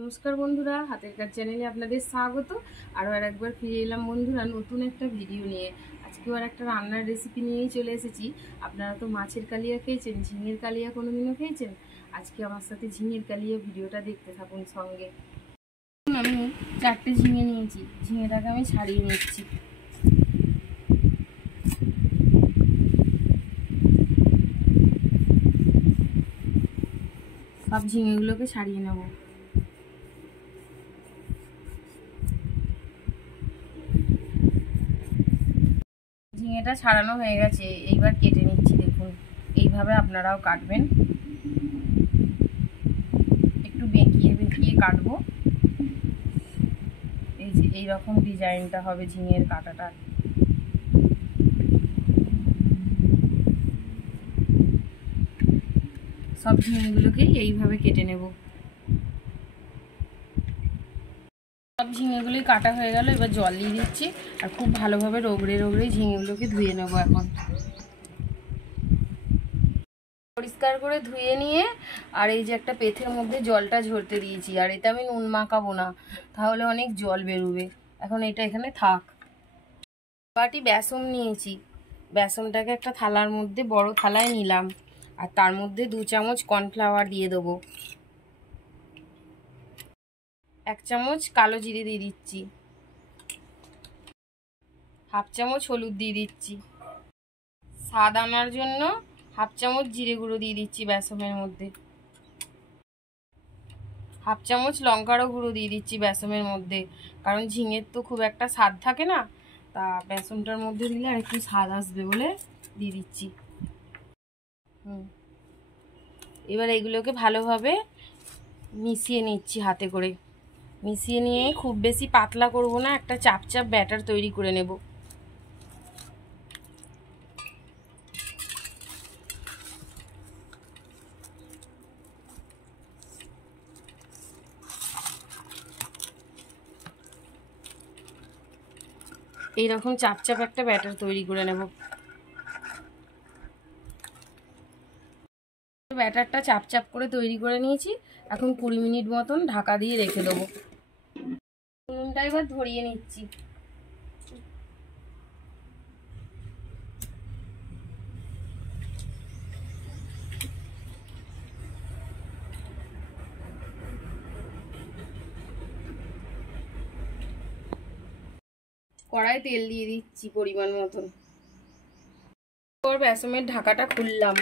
নমস্কার বন্ধুরা, হাতের কাজ চ্যানেলে আপনাদের স্বাগত। আরও একবার ফিরে এলাম বন্ধুরা নতুন একটা ভিডিও নিয়ে। আজকেও আর একটা রান্নার রেসিপি নিয়েই চলে এসেছি। আপনারা তো মাছের কালিয়া খেয়েছেন, ঝিঙের কালিয়া কোনোদিনও খেয়েছেন? আজকে আমার সাথে ঝিঙের কালিয়া ভিডিওটা দেখতে থাকুন সঙ্গে। আমি 4টে ঝিঙে নিয়েছি, ঝিঙেটাকে আমি ছাড়িয়ে নিচ্ছি। সব ঝিঙেগুলোকে ছাড়িয়ে নেব। ঝিঙেটা ছাড়ানো হয়ে গেছে, এইবার কেটে নিচ্ছি। দেখুন, এইভাবে আপনারাও কাটবেন, একটু বেঁকিয়ে বেঁকিয়ে কাটবো। এই যে এইরকম ডিজাইনটা হবে ঝিঙের কাটাটা। সব ঝিঙেগুলোকেই এইভাবে কেটে নেব। সব ঝিঙেগুলোই কাটা হয়ে গেল, এবার জল দিয়ে দিচ্ছি আর খুব ভালোভাবে রগড়ে রগড়ে ঝিঙেগুলোকে ধুয়ে নেব। এখন পরিষ্কার করে ধুয়ে নিয়ে আর এই যে একটা পেথের মধ্যে জলটা ঝরতে দিয়েছি, আর এতে আমি নুন মাখাবো না, তাহলে অনেক জল বেরোবে। এখন এটা এখানে থাক। বাটি বেসন নিয়েছি, বেসনটাকে একটা থালার মধ্যে, বড় থালায় নিলাম, আর তার মধ্যে 2 চামচ কর্নফ্লাওয়ার দিয়ে দেবো। 1 চামচ কালো জিরে দিয়ে দিচ্ছি, 1/2 চামচ হলুদ দিয়ে দিচ্ছি, স্বাদ আনার জন্য 1/2 চামচ জিরে গুঁড়ো দিয়ে দিচ্ছি বেসনের মধ্যে, 1/2 চামচ লঙ্কারও গুঁড়ো দিয়ে দিচ্ছি বেসনের মধ্যে, কারণ ঝিঙের তো খুব একটা স্বাদ থাকে না, তা বেসনটার মধ্যে দিলে আর একটু স্বাদ আসবে বলে দিয়ে দিচ্ছি। এবার এগুলোকে ভালোভাবে মিশিয়ে নিচ্ছি হাতে করে। মিশিয়ে নিয়ে খুব বেশি পাতলা করব না, একটা চাপ চাপ ব্যাটার তৈরি করে নেব। এইরকম চাপ চাপ একটা ব্যাটার তৈরি করে নেব। ব্যাটারটা চাপ চাপ করে তৈরি করে নিয়েছি। এখন 20 মিনিট মতন ঢাকা দিয়ে রেখে দেবো। নুনটা এবার ধরিয়ে নিচ্ছি। কড়াই তেল দিয়ে দিচ্ছি পরিমাণ মতন। বেসনের ঢাকাটা খুললাম,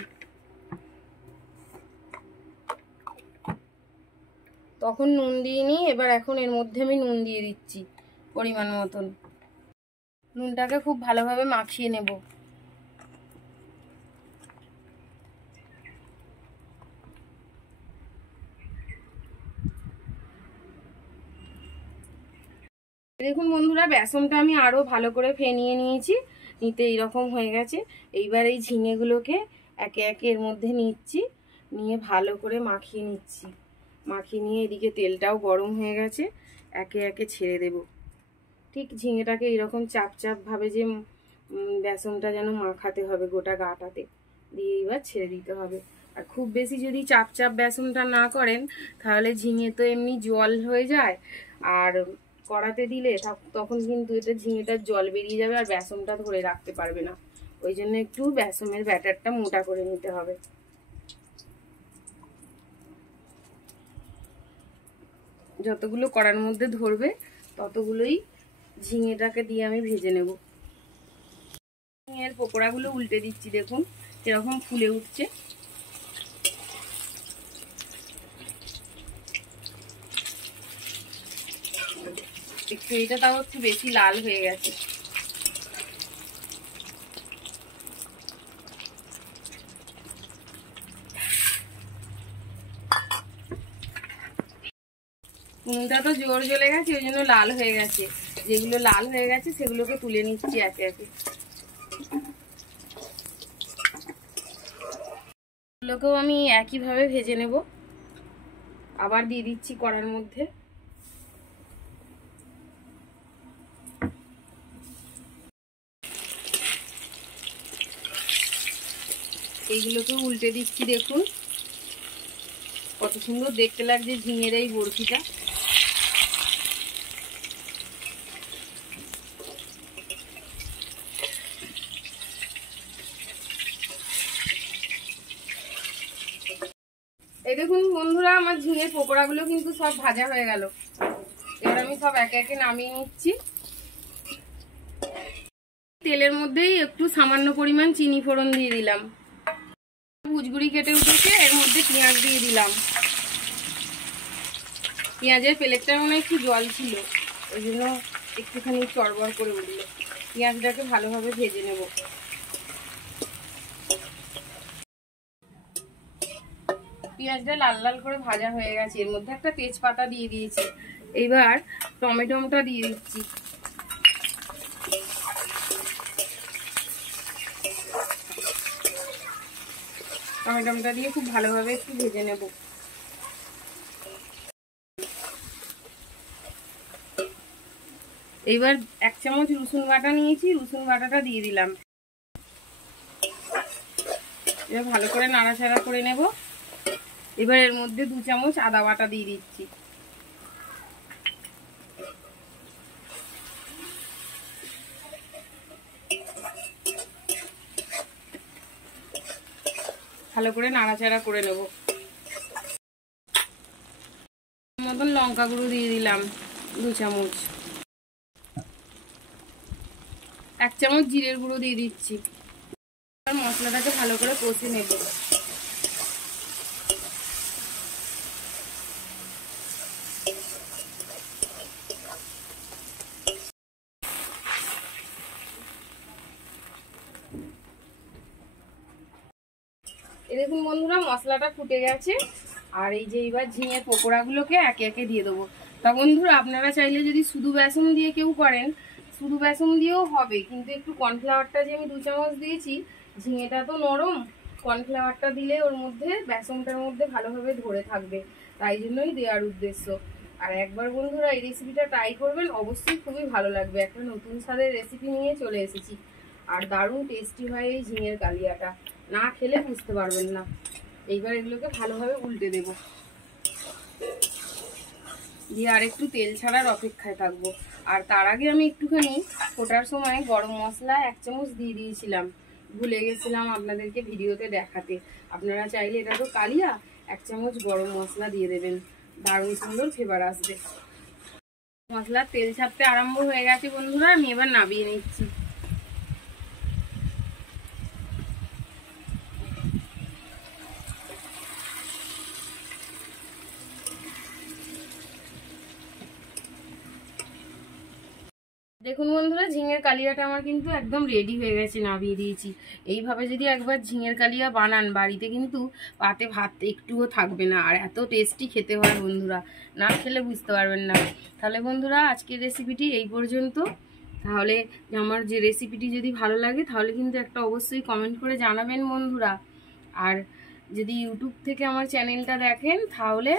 তখন নুন দিইনি, এবার এখন এর মধ্যে আমি নুন দিয়ে দিচ্ছি পরিমাণ মতন। নুনটাকে খুব ভালোভাবে মাখিয়ে নেব। দেখুন বন্ধুরা, বেসনটা আমি আরও ভালো করে ফেনিয়ে নিয়েছি, নিতে এইরকম হয়ে গেছে। এইবার এই ঝিঙেগুলোকে একে একে এর মধ্যে নিচ্ছি, নিয়ে ভালো করে মাখিয়ে নিচ্ছি। মাখিয়ে নিয়ে এদিকে তেলটাও গরম হয়ে গেছে, একে একে ছেড়ে দেব। ঠিক ঝিঙেটাকে এইরকম চাপ চাপ ভাবে যে বেসনটা যেন মাখাতে হবে গোটা গাটাতে, দিয়ে এবার ছেড়ে দিতে হবে। আর খুব বেশি যদি চাপ চাপ বেসনটা না করেন, তাহলে ঝিঙে তো এমনি জল হয়ে যায়, আর কড়াতে দিলে তখন কিন্তু এটা ঝিঙেটার জল বেরিয়ে যাবে আর বেসনটা ধরে রাখতে পারবে না। ওই জন্য একটু বেসনের ব্যাটারটা মোটা করে নিতে হবে। যতগুলো কড়ার মধ্যে ধরবে ততগুলোই ঝিঙেটাকে দিয়ে আমি ভেজে নেব। ঝিঙের পকোড়াগুলো উল্টে দিচ্ছি, দেখুন কিরকম ফুলে উঠছে। একটু এটা তাও একটু বেশি লাল হয়ে গেছে। নুনটা তো জোর জ্বলে গেছে, ওই জন্য লাল হয়ে গেছে। যেগুলো লাল হয়ে গেছে সেগুলোকে তুলে নিচ্ছি একে একে। এগুলোকেও আমি একইভাবে ভেজে নেব। আবার দিয়ে দিচ্ছি কড়ার মধ্যে। এইগুলোকেও উল্টে দিচ্ছি, দেখুন কত সুন্দর দেখতে লাগছে ঝিঙের এই বরফিটা। দেখুন বন্ধুরা, আমার ঝিঙের পকোড়াগুলো কিন্তু সব ভাজা হয়ে গেল। এবার আমি সব একে একে নামিয়ে নিচ্ছি। তেলের মধ্যেই একটু সামান্য পরিমাণ চিনি ফোড়ন দিয়ে দিলাম। ভুজগুড়ি কেটে উঠেছে, এর মধ্যে পেঁয়াজ দিয়ে দিলাম। পেঁয়াজের প্লেটটা মনে একটু জল ছিল, ওই জন্য একটুখানি চড়বড় করে উঠল। পেঁয়াজটাকে ভালোভাবে ভেজে নেব। পেঁয়াজটা লাল লাল করে ভাজা হয়ে গেছে, এর মধ্যে একটা তেজপাতা দিয়ে দিয়েছি। এইবার টমেটোটা দিয়ে দিচ্ছি। টমেটোটা দিয়ে খুব ভালোভাবে একটু ভেজে নেব। এইবার 1 চামচ রসুন বাটা নিয়েছি, রসুন বাটাটা দিয়ে দিলাম। এবার ভালো করে নাড়াচাড়া করে নেব। এবার এর মধ্যে 2 চামচ আদা বাটা দিয়ে দিচ্ছি। ভালো করে নাড়াচাড়া করে নেব। মতন লঙ্কা গুঁড়ো দিয়ে দিলাম 2 চামচ। 1 চামচ জিরের গুঁড়ো দিয়ে দিচ্ছি। মশলাটাকে ভালো করে কষে নেব। দেখুন বন্ধুরা, মশলাটা ফুটে গেছে। আর এই যে এবার ঝিঙের পকোড়াগুলোকে একে একে দিয়ে দেবো। তা বন্ধুরা, আপনারা চাইলে যদি শুধু বেসন দিয়ে কেউ করেন, শুধু বেসন দিয়েও হবে, কিন্তু একটু কর্নফ্লাওয়ারটা যে আমি 2 চামচ দিয়েছি, ঝিঙেটা তো নরম, কর্নফ্লাওয়ারটা দিলে ওর মধ্যে বেসনটার মধ্যে ভালোভাবে ধরে থাকবে, তাই জন্যই দেওয়ার উদ্দেশ্য। আর একবার বন্ধুরা এই রেসিপিটা ট্রাই করবেন, অবশ্যই খুবই ভালো লাগবে। একটা নতুন স্বাদের রেসিপি নিয়ে চলে এসেছি, আর দারুণ টেস্টি হয় এই ঝিঙের কালিয়াটা, না খেলে বুঝতে পারবেন না। এইবার এগুলোকে ভালোভাবে উল্টে দেব, দিয়ে আর একটু তেল ছাড়ার অপেক্ষায় থাকবো। আর তার আগে আমি একটুখানি ফোটার সময় গরম মশলা 1 চামচ দিয়ে দিয়েছিলাম, ভুলে গেছিলাম আপনাদেরকে ভিডিওতে দেখাতে। আপনারা চাইলে, এটা তো কালিয়া, 1 চামচ গরম মশলা দিয়ে দেবেন, দারুণ সুন্দর ফ্লেভার আসবে। মশলার তেল ছাড়তে আরম্ভ হয়ে গেছে বন্ধুরা, আমি এবার নামিয়ে নিচ্ছি। দেখুন বন্ধুরা, ঝিঙের কালিয়াটা আমার কিন্তু একদম রেডি হয়ে গেছে, নামিয়ে দিয়েছি। এইভাবে যদি একবার ঝিঙের কালিয়া বানান বাড়িতে, কিন্তু পাতে ভাত একটুও থাকবে না, আর এত টেস্টি খেতে হয় বন্ধুরা, না খেলে বুঝতে পারবেন না। তাহলে বন্ধুরা, আজকের রেসিপিটি এই পর্যন্ত। তাহলে আমার যে রেসিপিটি যদি ভালো লাগে, তাহলে কিন্তু একটা অবশ্যই কমেন্ট করে জানাবেন বন্ধুরা। আর যদি ইউটিউব থেকে আমার চ্যানেলটা দেখেন, তাহলে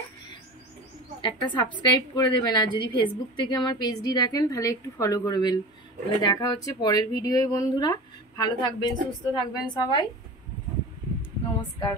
একটা সাবস্ক্রাইব করে দেবেন। আর যদি ফেসবুক থেকে আমার পেজটি দেখেন, তাহলে একটু ফলো করবেন। তাহলে দেখা হচ্ছে পরের ভিডিওয় বন্ধুরা। ভালো থাকবেন, সুস্থ থাকবেন সবাই। নমস্কার।